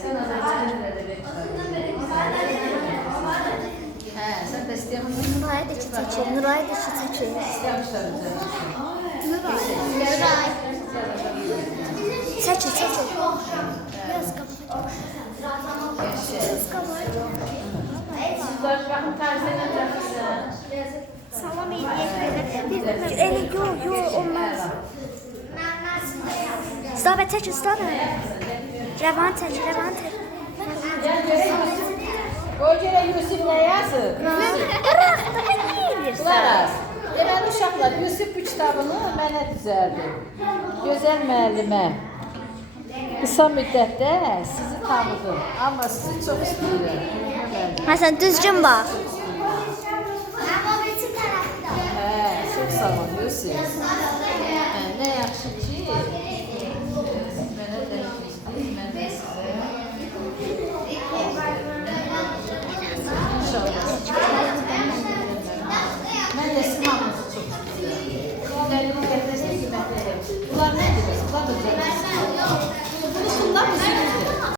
Sen Azərbaycanlılarda verirsən. Sen de istəyəmişsən. Nuray'a da çiçek. Nuray'a da çiçek. İstəmişsən bizə. Nuray. Çiçek. Biraz kapat. Biraz kapat. Sizlər baxın tərsinə tərsinə. Salam eğleyelim. Yok olmaz. Stop stop. Revan çek. Qoy görək Yusif nə yazır? Qulaq. Deməli uşaqlar, Yusif bu kitabını mənə düzəldi. Gözəl müəllimə. Qısa müddətdə sizi tanıdım, amma sizi çox istəyirəm. Hasan düzgün bak. Çox sağ olun Yusif.